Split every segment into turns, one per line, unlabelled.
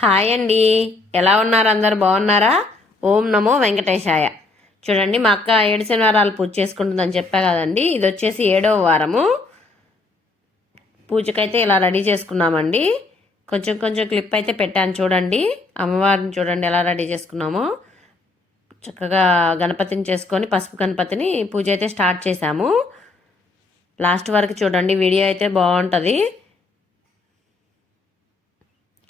Hi అండి. ఎలా ఉన్నారు అందరు? బాగున్నారా? ఓం నమో వెంకటేశాయ. చూడండి మా అక్క ఏడు శనివారాలు పూజ చేసుకుంటుందని చెప్పా కదండి. ఇది వచ్చేసి ఏడవ వారము. పూజకైతే ఇలా రెడీ చేసుకున్నామండి. కొంచెం కొంచెం క్లిప్ అయితే పెట్టాను చూడండి. అమ్మవారిని చూడండి ఎలా రెడీ చేసుకున్నామో. చక్కగా గణపతిని చేసుకొని పసుపు గణపతిని పూజ అయితే స్టార్ట్ చేశాము. లాస్ట్ వరకు చూడండి వీడియో అయితే బాగుంటుంది.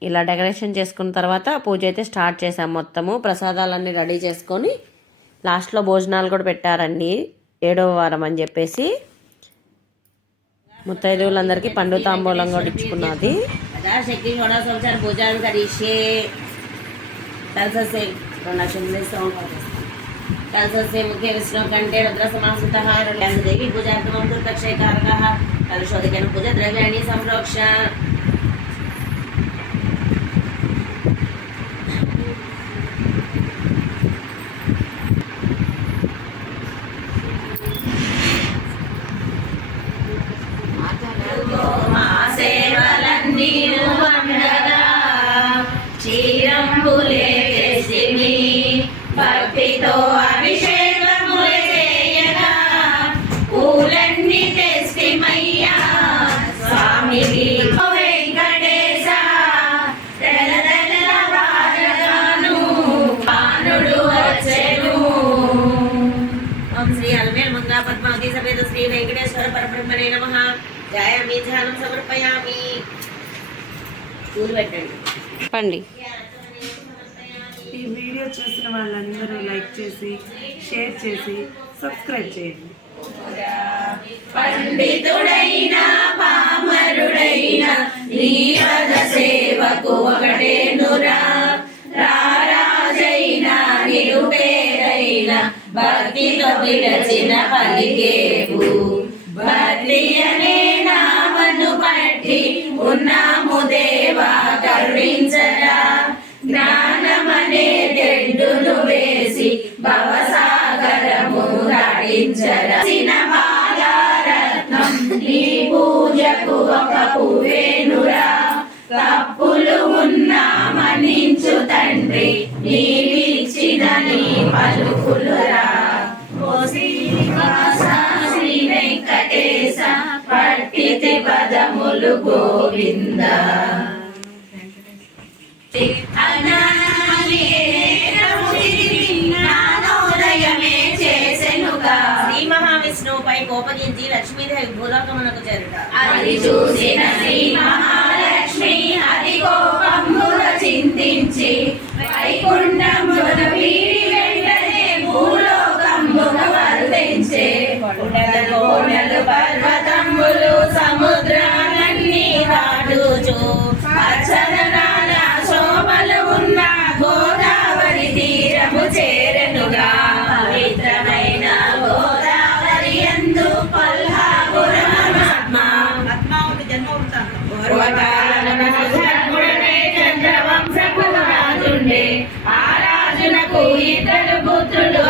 ఇలా డెకరేషన్ చేసుకున్న తర్వాత పూజ అయితే స్టార్ట్ చేసాం మొత్తము. ప్రసాదాలన్నీ రెడీ చేసుకొని లాస్ట్లో భోజనాలు కూడా పెట్టారండి. ఏడవ వారం అని చెప్పేసి ముత్తైదువులందరికీ పండు తాంబూలం కూడా ఇచ్చుకున్నది.
కలసస్య ముఖ్య విష్ణు కంటే రుద్ర సమాసుతహారు దేవి పూజార్థమం దుర్దక్షేకారక కలుషోదకైన పూజ ద్రవ్యాన్ని సంరక్ష శ్రీ వెంకటేశ్వర పరబ్రహ్మణే నమ. జాయామి ధ్యానం సమర్పయామి.
చెప్పండి
ఈ వీడియో చూసిన వాళ్ళందరూ లైక్ చేసి షేర్ చేసి సబ్స్క్రైబ్ చేయండి.
పండితుడైన పామరుడైన నీ పద సేవకు ఒకటేనురా. రారాజైన నిరుపేరైన భక్తితో విడచిన పలికేవు. భక్తి అనే నామను పట్టి ఉన్నాము దేవా కరుణించరా జ్ఞానమనే తెడ్డును వేసి భవసాగరము రాణించరా బాలారత్నం నీ పూజకు ఒక పువ్వేనురా తప్పులు ఉన్నా మన్నించు తండ్రి నీ నీ పలుకులురా ఓ శ్రీనివాస శ్రీ వెంకటేశ పట్టితి పదములు గోవింద. మహావిష్ణువుపై కోపగించి లక్ష్మీదేవి భూలోకమునకు చేరుట. అది చూసిన శ్రీ మహాలక్ష్మి అది కోపముల చింతించి వైకుంఠమున పర్వతములు సముద్రాలన్నీ దాటుచు. అచ్చదనాల శోభలు ఉన్న గోదావరి తీరము చేరనుగా. పవిత్రమైన గోదావరి ఎందు చంద్రవంశపు రాజుండే. ఆ రాజునకు ఇద్దరు పుత్రులు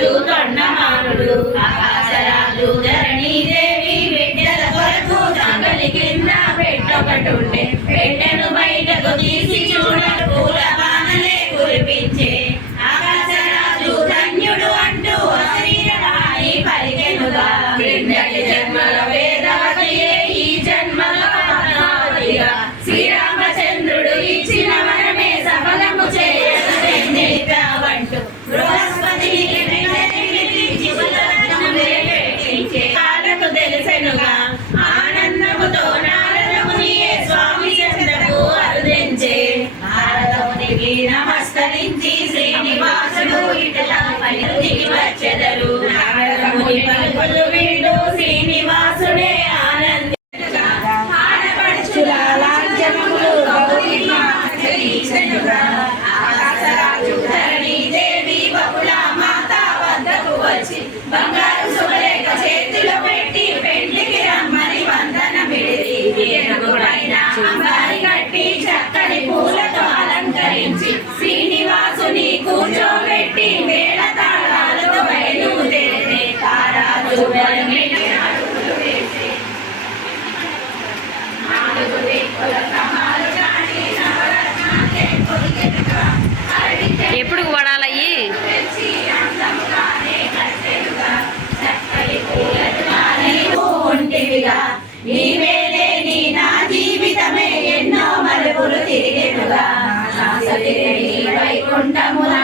ఆకాశరాజు తొండమానుడు ఆకాశరాజు ధరణీదేవి బిడ్డల కొరకు తగలి కింద పెట్టొకటుండే పెట్టెను బయటకు తీసి చూడ పూల వానలే కురిపించే. ఆకాశరాజు ధన్యుడు అంటూ అశరీరవాణి పలికెనుగా క్రిందటి జన్మల వేదవతియే ఈ జన్మల పద్మావతిగా శ్రీరామచంద్రుడు ఇచ్చిన వరమే సఫలము చేయవంటూ శ్రీనివాసుని కూర్చోబెట్టి మేళ తాళాలతో బయలుదేరి తారాజు వరమిడి అడుగులు వేసి. I'm Contamos la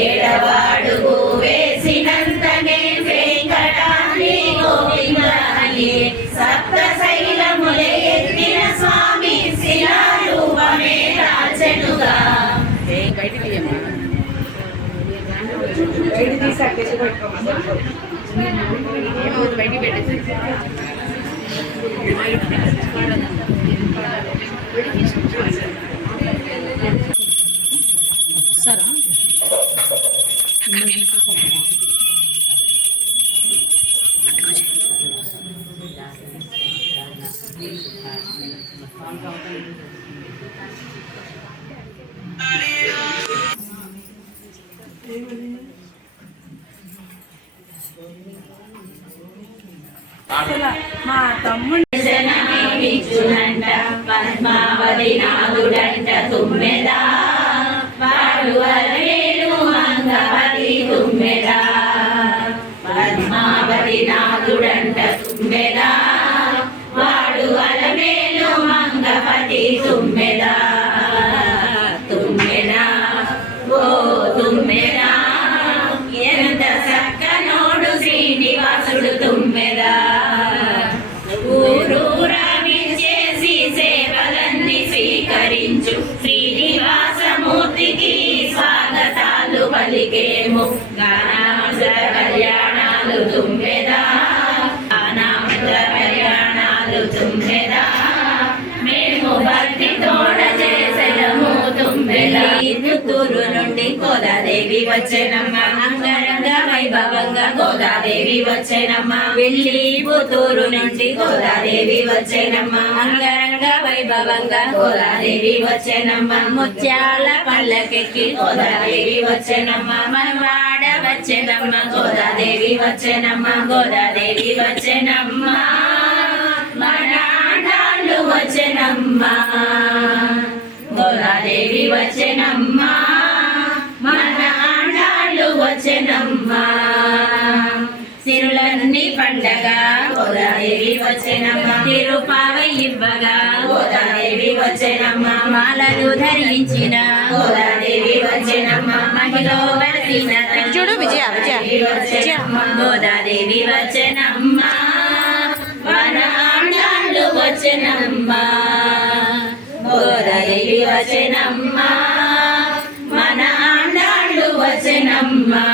ఏడవ అడుగు వేసినంతనే వెంకటాద్రి గోవిందాని సప్త శైలములే ఎత్తిన స్వామి శిలారూపమే
మా తమ్ముడు
పద్మావతి తుమ్మెదా వాడు అలవేలు మంగవతి తుమ్మెదా తుమ్మెదా ఓ తుమ్మెదా ఎంత చక్కనోడు శ్రీనివాసుడు తుమ్మెదా ఊరూరా విచ్చేసి సేవలన్నీ స్వీకరించు శ్రీనివాసమూర్తికి స్వాగతాలు పలికేము. గానామంత్ర కళ్యాణ తుమ్మెదా పుత్తూరు నుండి గోదాదేవి వచ్చేనమ్మ. అంగరంగ వైభవంగా గోదాదేవి వచ్చేనమ్మ. వెళ్ళి పుత్తూరు నుండి గోదాదేవి వచ్చేనమ్మ. అంగరంగ వైభవంగా గోదాదేవి వచ్చేనమ్మ. ముత్యాల పల్లకెక్కి గోదాదేవి వచ్చేనమ్మ. మనవాడ వచ్చేనమ్మ. గోదాదేవి వచ్చేనమ్మ. గోదాదేవి వచ్చేనమ్మ. మనాడాలు వచ్చేనమ్మ. గోదాదేవి వచ్చెనమ్మా మన ఆండాళ్ళు వచ్చెనమ్మా సిరులన్నీ పండగ గోదాదేవి వచ్చెనమ్మా తిరుపావ ఇవ్వగా గోదాదేవి వచ్చెనమ్మా మాలలు ధరించిన గోదాదేవి వచ్చెనమ్మా మహిళ వలసిన
చూడు విజయ, విజయ.
గోదాదేవి వచ్చెనమ్మా మన ఆండాళ్ళు వచ్చెనమ్మా గోదాదేవి మన ఆండాళ్ళు వచ్చెనమ్మా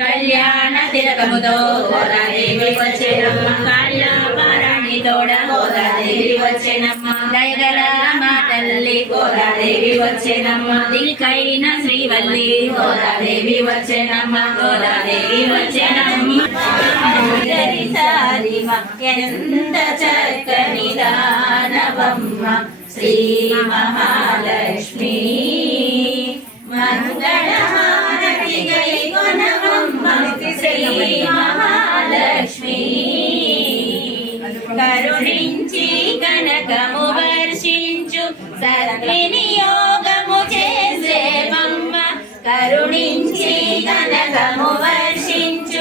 కళ్యాణ తిలకముతో గోదాదేవి వచ్చెనమ్మ కళ్యాణి తోడ గోదాదేవి వచ్చెనమ్మ దయగల మా తల్లి గోదాదేవి వచ్చెనమ్మ దిక్కైన శ్రీవల్లి గోదాదేవి వచ్చెనమ్మ గోదాదేవి వచ్చెనమ్మ సారిమ ఎంత చక్కని దానవమ్మ. శ్రీ మహాలక్ష్మి మంగళహారతి గై శ్రీ మహాలక్ష్మి కరుణించి కనకము వర్షించు సద్వినియోగము చేసేవమ్మ కరుణించి కనకము వర్షించు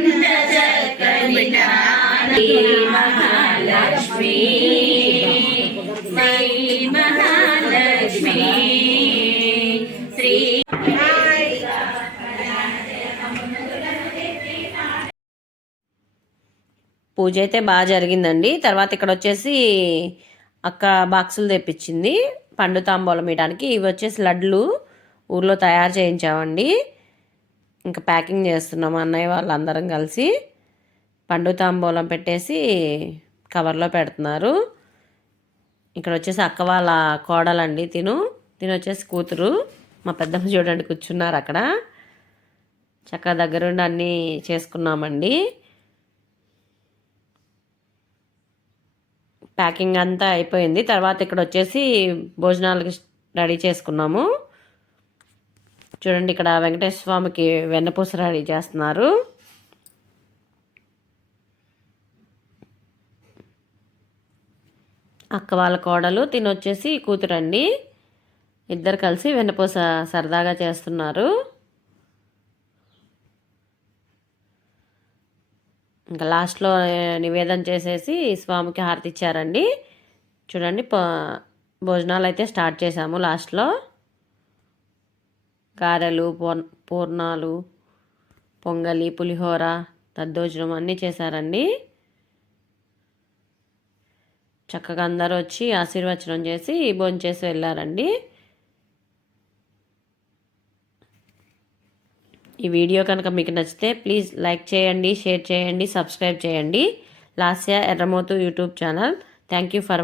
ఎంత చక్కని మహాలక్ష్మి మహాలక్ష్మి. శ్రీ
పూజ అయితే బాగా జరిగిందండి. తర్వాత ఇక్కడ వచ్చేసి అక్క బాక్సులు తెప్పించింది. పండు తాంబూలం ఇవ్వడానికి ఇవి వచ్చేసి లడ్లు ఊర్లో తయారు చేయించామండి. ఇంకా ప్యాకింగ్ చేస్తున్నాం అన్నయ్య వాళ్ళందరం కలిసి. పండు తాంబూలం పెట్టేసి కవర్లో పెడుతున్నారు. ఇక్కడ వచ్చేసి అక్క వాళ్ళ కోడలండి తిను. తిను వచ్చేసి కూతురు. మా పెద్దమ్మ చూడండి కూర్చున్నారు అక్కడ. చక్కగా దగ్గరుండి అన్నీ చేసుకున్నామండి. ప్యాకింగ్ అంతా అయిపోయింది. తర్వాత ఇక్కడ వచ్చేసి భోజనాలకి రెడీ చేసుకున్నాము. చూడండి ఇక్కడ వెంకటేశ్వర స్వామికి వెన్నపూస రెడీ చేస్తున్నారు. అక్క వాళ్ళ కోడలు తినొచ్చేసి కూతురండి. ఇద్దరు కలిసి వెన్నపూస సరదాగా చేస్తున్నారు. ఇంకా లాస్ట్లో నివేదన చేసేసి స్వామికి హారతి ఇచ్చారండి. చూడండి భోజనాలు అయితే స్టార్ట్ చేశాము లాస్ట్లో. గారెలు పూర్ణాలు పొంగలి పులిహోర దద్దోజనం అన్నీ చేశారండి. చక్కగా అందరూ వచ్చి ఆశీర్వచనం చేసి భోంచేసి వెళ్ళారండి. ఈ వీడియో కనుక మీకు నచ్చితే ప్లీజ్ లైక్ చేయండి షేర్ చేయండి సబ్స్క్రైబ్ చేయండి. Lasya Erramothu YouTube channel. Thank you for